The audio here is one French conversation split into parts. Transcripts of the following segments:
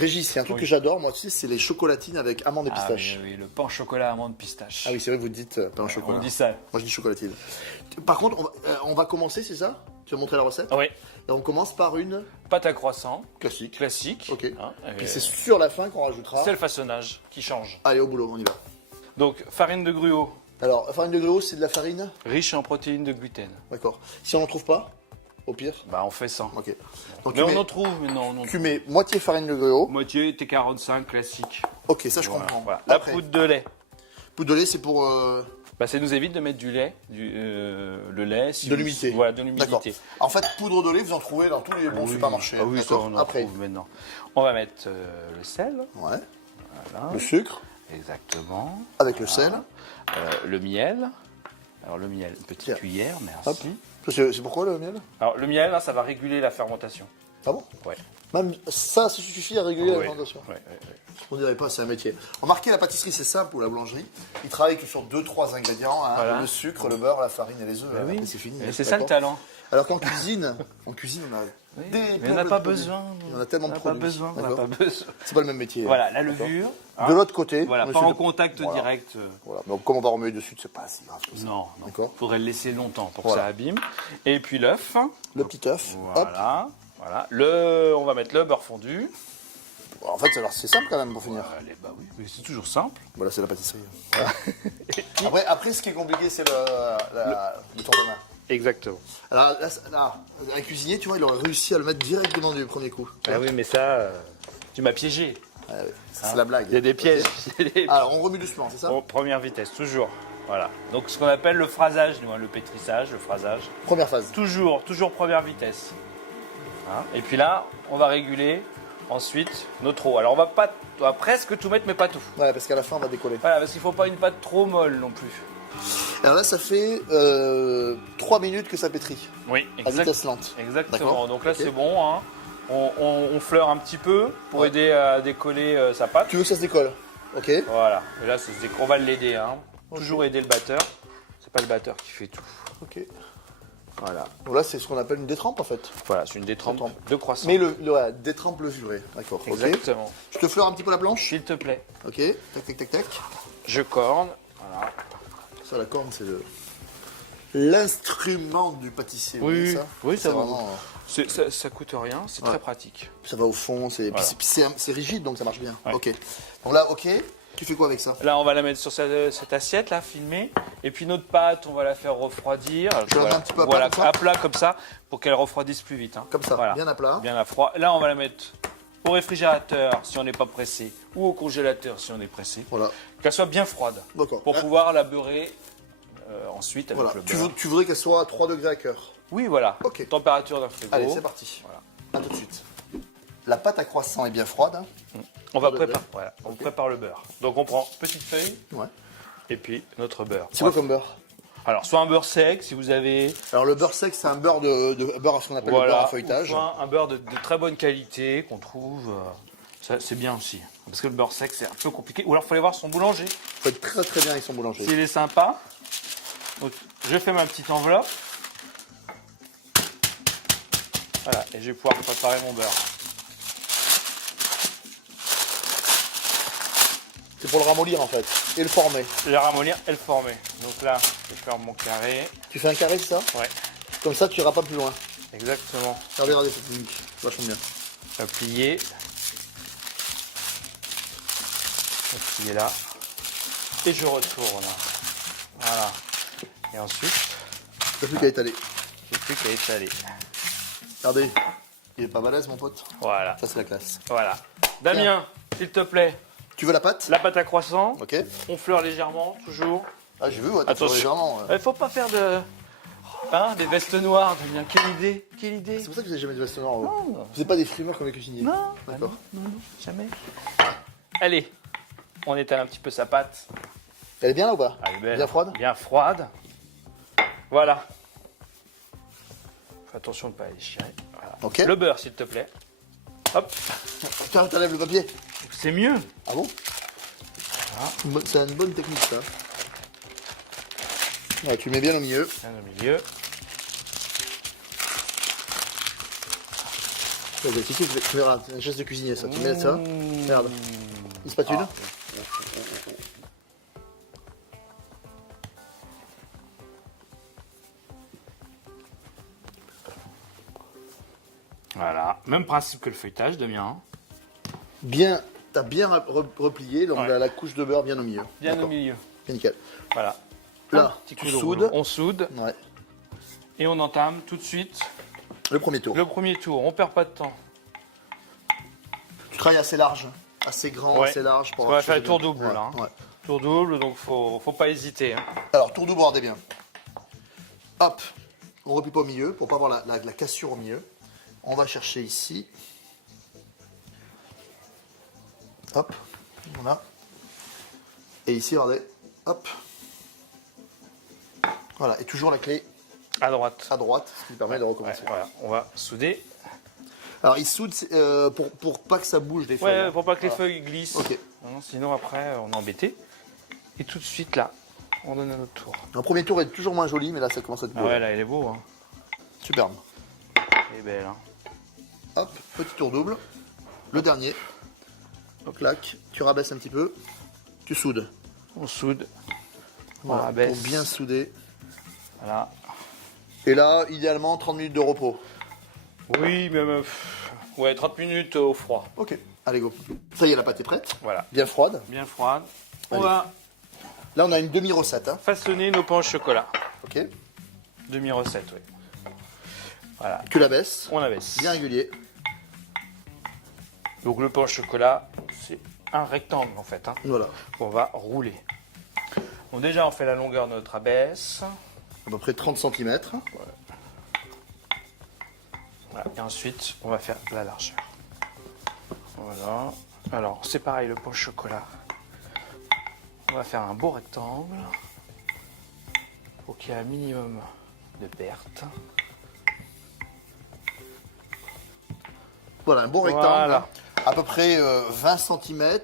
Régis, il y a un truc que j'adore, moi, tu sais, c'est les chocolatines avec amandes et pistaches. Oui, le pain au chocolat amande pistache. Ah oui, c'est vrai, vous dites pain au chocolat. On dit ça. Moi, je dis chocolatine. Par contre, on va commencer, c'est ça? Tu vas montrer la recette? Oui. Et on commence par une Pâte à croissant. classique. Classique. Ok. Hein, Puis c'est sur la fin qu'on rajoutera. c'est le façonnage qui change. Allez, au boulot, on y va. Donc, farine de gruau, Alors, la farine de gruau, c'est de la farine? riche en protéines de gluten. D'accord. Si on n'en trouve pas, au pire? Bah, on fait 100. Ok. Donc, Mais on en trouve, mais non, on en tu trouve. mets moitié farine de gruau. Moitié T45 classique. Ok, ça, je Voilà, comprends. voilà. La Après, poudre de lait. poudre de lait, c'est pour... Bah, ça nous évite de mettre du lait, le lait. de l'humidité. Voilà, de D'accord. l'humidité. En fait, poudre de lait, vous en trouvez dans tous les bons supermarchés. Ah oui, ça, D'accord. on en Après, trouve maintenant. On va mettre le sel. ouais. Voilà. Le sucre Exactement. avec le sel. Le miel. Alors le miel, une petite Tiens. cuillère, Hop. merci. C'est pourquoi le miel? Alors le miel, là, ça va réguler la fermentation. Ah bon? Ouais. Même ça suffit à réguler la Ouais. fermentation. Ouais. On dirait pas, c'est un métier. Remarquez, la pâtisserie, c'est simple, ou la boulangerie. Ils travaillent que sur 2-3 ingrédients, hein, Voilà. le sucre, le beurre, la farine et les œufs. Oui. Et c'est fini. Et c'est ça le d'accord. talent. Alors qu'en cuisine, on a Oui. des Mais on n'a plein pas de produits. besoin. On a tellement de On n'a pas produits. besoin. On n'a D'accord. pas besoin. C'est pas le même métier. Voilà, la D'accord. levure. De l'autre côté, Voilà, on pas essaie en de- contact Voilà. direct. Voilà. Donc, comme on va remuer dessus, c'est pas si grave que ça. Non, non. D'accord. Faudrait le laisser longtemps pour Voilà. que ça abîme. Et puis l'œuf. Le petit œuf. Hop. Voilà. Voilà. On va mettre le beurre fondu. En fait, alors, c'est simple quand même pour finir. Allez, bah oui, mais c'est toujours simple. Voilà, c'est la pâtisserie. Après, ce qui est compliqué, c'est le tour de main. Exactement. Alors là, un cuisinier, tu vois, il aurait réussi à le mettre directement du premier coup. Ah oui, mais ça, tu m'as piégé. Ah ouais, c'est la blague. Il y a des pièges. Ok. Il y a des- Alors, on remue doucement, c'est ça? Bon, première vitesse, toujours. Voilà. Donc ce qu'on appelle le phrasage, nous, hein, le pétrissage, le phrasage. Première phase. Toujours première vitesse. Hein. Et puis là, on va réguler ensuite notre eau. Alors on va presque tout mettre, mais pas tout. Ouais, parce qu'à la fin, on va décoller. Voilà, parce qu'il ne faut pas une pâte trop molle non plus. Alors là, ça fait 3 minutes que ça pétrit, Oui, à vitesse lente. Exactement. D'accord. Donc là, Ok. c'est bon. Hein. On fleure un petit peu pour aider à décoller sa pâte. Tu veux que ça se décolle? Ok. Voilà. Et là, on va l'aider. Hein. Toujours aider le batteur. C'est pas le batteur qui fait tout. Ok. Voilà. Donc là, c'est ce qu'on appelle une détrempe en fait. Voilà, c'est une détrempe Détrempe. de croissant. Mais ouais, détrempe levurée. D'accord. Ok. Exactement. Je te fleure un petit peu la planche. S'il te plaît. Ok. Tac, tac, tac, tac. Je corne. Voilà. Ça, la corne, c'est l'instrument du pâtissier. vous voyez ça? Oui, C'est ça va. vraiment. Ça coûte rien, c'est très pratique. Ça va au fond, puis Voilà. c'est rigide donc ça marche bien. Ouais. Ok. Donc là, ok. Tu fais quoi avec ça? Là, on va la mettre sur cette assiette là, filmée. Et puis notre pâte, on va la faire refroidir. Je la mets un petit peu à plat voilà, comme ça à plat comme ça, pour qu'elle refroidisse plus vite. Hein. Comme ça, Voilà. bien à plat. Bien à froid. Là, on va la mettre au réfrigérateur si on n'est pas pressé, ou au congélateur si on est pressé. Voilà. Qu'elle soit bien froide, D'accord. pour pouvoir la beurrer ensuite avec Voilà. le Tu, beurre. tu voudrais qu'elle soit à 3 degrés à cœur. Oui, voilà. Ok. Température d'un frigo. Allez, c'est parti. Voilà. À tout de suite. La pâte à croissant est bien froide. Hein. On va 3 degrés. préparer. Voilà. On prépare le beurre. Donc on prend petite feuille Ouais. et puis notre beurre. C'est quoi comme beurre? Alors soit un beurre sec si vous avez. Alors le beurre sec, c'est un beurre beurre, ce qu'on appelle le beurre à feuilletage. ou soit un beurre de très bonne qualité qu'on trouve. C'est bien aussi. Parce que le beurre sec, c'est un peu compliqué. Ou alors, il faut aller voir son boulanger. Il faut être très très bien avec son boulanger. S'il est sympa. Donc, je fais ma petite enveloppe. Voilà, et je vais pouvoir préparer mon beurre. C'est pour le ramollir en fait. Et le former. Le ramollir et le former. Donc là, je vais faire mon carré. Tu fais un carré, c'est ça? Ouais, Comme ça, tu iras pas plus loin. exactement. Regardez cette technique. Vachement bien. Je vais plier. Je vais plier là. Et je retourne. Voilà. Et ensuite, T'as plus qu'à étaler. j'ai plus qu'à étaler. Regardez. Il est pas balèze, mon pote. Voilà. Ça, c'est la classe. Voilà. Damien, s'il te plaît, Tu veux la pâte? la pâte à croissant, Ok. on fleure légèrement, toujours. Ah, j'ai vu, ouais, t'as fait Attention. légèrement. Il faut pas faire des vestes noires, Damien. Quelle idée, quelle idée. C'est pour ça que vous n'avez jamais de veste noire. vous. Non, Vous n'êtes pas des frimeurs comme les cuisiniers. non, D'accord. non, jamais. Allez, on étale un petit peu sa pâte. Elle est bien là ou pas? Elle est belle. Bien froide? Bien froide. Voilà. Fais attention de ne pas la déchirer. Voilà. Ok. Le beurre, s'il te plaît. Hop, Putain, t'enlèves le papier. c'est mieux. Ah bon? C'est une bonne technique ça. Ouais, tu le mets bien au milieu. Bien au milieu. Tu verras, c'est un geste de cuisinier ça. Tu mets ça. Regarde. Une spatule. Ah. Voilà, même principe que le feuilletage, Damien. Bien, t'as bien replié, donc Ouais. la couche de beurre bien au milieu. Bien au D'accord. milieu. Bien nickel. Voilà. Là, Un petit tu coup de soudes. rouleau. On soude Ouais. et on entame tout de suite Le premier tour. le premier tour. On perd pas de temps. Tu travailles assez large, assez grand, Ouais. assez large. Parce qu'on va faire le tour double, Ouais, là, hein. ouais. Tour double, donc faut pas hésiter. Hein. Alors, tour double, regardez bien. Hop, on replie pas au milieu pour pas avoir la cassure au milieu. On va chercher ici. Hop, voilà. Et ici, regardez, hop. Voilà, et toujours la clé À droite. à droite, ce qui permet de Ouais, recommencer. voilà, on va souder. Alors, il soude pour pas que ça bouge des feuilles. Ouais, hein. pour pas que les Voilà. feuilles glissent. Ok. Non, sinon après on est embêté. Et tout de suite là, on donne un autre tour. Le premier tour est toujours moins joli, mais là, ça commence à être Ah beau. ouais, là il est beau. Hein. Superbe. Elle est belle. Hein. Hop, petit tour double. Le dernier. Clac, tu rabaisses un petit peu. Tu soudes. On soude. On Voilà, rabaisse. pour bien souder. Voilà. Et là, idéalement, 30 minutes de repos. Oui, mais ouais, 30 minutes au froid. Ok, allez go. Ça y est, la pâte est prête. Voilà. Bien froide. Bien froide. On Allez. va Là, on a une demi-recette. Hein. façonner nos pains au chocolat. Ok. Demi-recette, oui. Voilà. Tu la baisses. On abaisse. Bien régulier. Donc le pain au chocolat, c'est un rectangle en fait. Hein, Voilà. qu'on va rouler. Bon, déjà, on fait la longueur de notre abaisse. À peu près 30 cm. Voilà. Et ensuite, on va faire la largeur. Voilà. Alors, c'est pareil, le pain au chocolat. On va faire un beau rectangle pour qu'il y ait un minimum de perte. Voilà, un bon rectangle. Voilà. Hein. À peu près 20 cm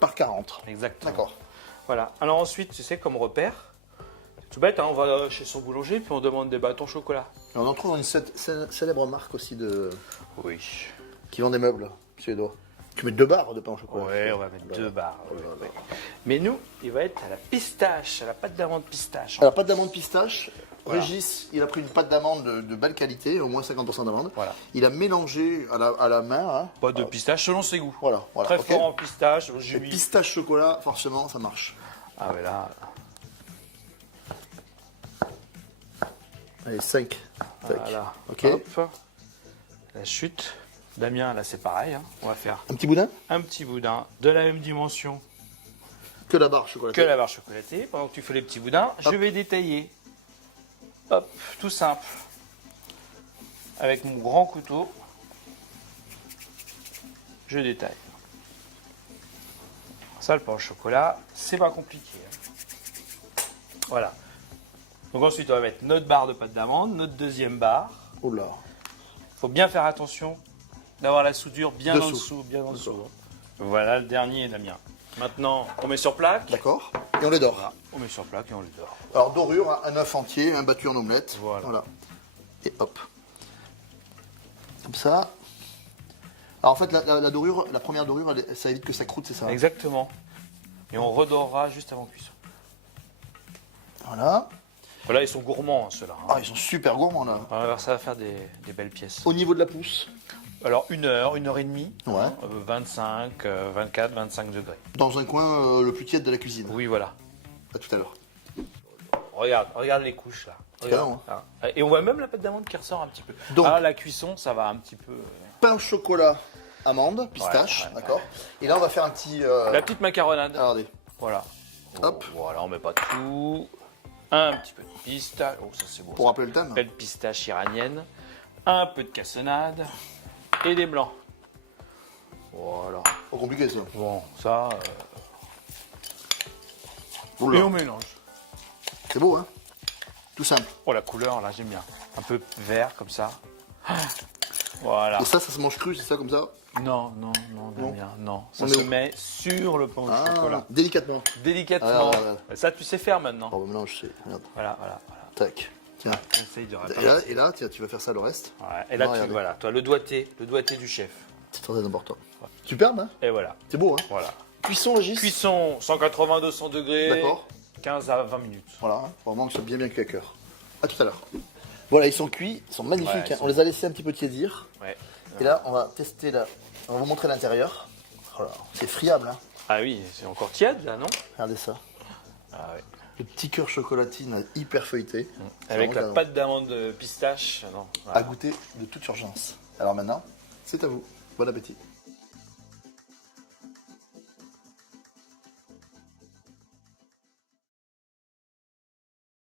par 40. Exactement. D'accord. Voilà. Alors ensuite, tu sais, comme repère, c'est tout bête, hein, on va chez son boulanger puis on demande des bâtons au chocolat. Et on en trouve dans une célèbre marque aussi Oui. qui vend des meubles suédois. Tu mets 2 barres de pain au chocolat. Ouais, on va mettre 2 barres. Ouais. Mais nous, il va être à la pistache, à la pâte d'amande pistache. Alors, pâte d'amande pistache. Voilà. Régis, il a pris une pâte d'amande de belle qualité, au moins 50% d'amande. Voilà. Il a mélangé à la main. Hein. Pas de pistache selon ses goûts. Voilà, Très ok. fort en pistache. J'ai Et mis. pistache chocolat, forcément, ça marche. Ah ouais là. Allez, 5. Voilà. Ok. Hop. La chute. Damien, là c'est pareil. Hein. On va faire Un petit boudin un petit boudin de la même dimension que la barre chocolatée. que la barre chocolatée. Pendant que tu fais les petits boudins, je vais détailler. Hop, tout simple. Avec mon grand couteau, je détaille. Ça, le pain au chocolat, c'est pas compliqué. Hein. Voilà. Donc ensuite, on va mettre notre barre de pâte d'amande, notre deuxième barre. Oh là. Il faut bien faire attention d'avoir la soudure bien en Dessous. dessous, bien en dessous. Voilà le dernier, Damien. Maintenant, on met sur plaque. D'accord. Et on les dort. Voilà, on met sur plaque et on les dort. Alors, dorure, hein, un œuf entier, un battu en omelette. Voilà. Et hop. Comme ça. Alors, en fait, la dorure, la première dorure, ça évite que ça croûte, c'est ça hein. Exactement. Et on redorera juste avant cuisson. Voilà. Voilà, ils sont gourmands, hein, ceux-là. hein. Ah, ils sont super gourmands, là. Alors, ça va faire des belles pièces. Au niveau de la pousse, Alors, 1 heure et demie. Ouais. 25, 24, 25 degrés. dans un coin le plus tiède de la cuisine. Oui, voilà. À tout à l'heure. Regarde les couches, là. Regarde. Carrément. Là. Et on voit même la pâte d'amande qui ressort un petit peu. Donc- Ah, la cuisson, ça va un petit peu... Pain au chocolat, amande, pistache, Ouais, d'accord. Et là, on va faire un petit. La petite macaronade. Regardez. Voilà. Hop. Voilà, on met pas tout. Un petit peu de pistache. Oh, ça c'est beau. Pour ça. rappeler le thème. Belle pistache iranienne. Un peu de cassonade. Et des blancs. Voilà. Pas compliqué ça. Bon, ça. Oula. Et on mélange. C'est beau, hein. Tout simple. Oh, la couleur, là, j'aime bien. Un peu vert, comme ça. Voilà. Et ça se mange cru, c'est ça comme ça. Non, Damien, non. Ça On est se où met sur le pain au chocolat. Délicatement. Délicatement. Ah, ouais. Ça, tu sais faire maintenant. Bon, maintenant je sais. Regarde. Voilà. Tac. Tiens. Essaye de Et là, tiens, tu vas faire ça le reste. Ouais, et là, Regardez. voilà, toi, le doigté du chef. C'est très important. Superbe, hein? Et voilà, C'est beau, hein? voilà. Cuisson, Régis? Cuisson 180-200 degrés. D'accord. 15 à 20 minutes. Voilà, hein, faut vraiment que ce soit bien cuit à cœur. À tout à l'heure. Voilà, ils sont cuits, ils sont magnifiques. Ouais, hein. ils sont- On les a laissés un petit peu tiédir. Ouais. Et là, on va tester là. On va vous montrer l'intérieur. Voilà, c'est friable, hein. Ah oui, c'est encore tiède là, non? Regardez ça. Ah ouais. Le petit cœur chocolatine hyper feuilleté. Avec C'est la vraiment pâte d'amande pistache. Non. à goûter de toute urgence. Alors maintenant, c'est à vous. Bon appétit.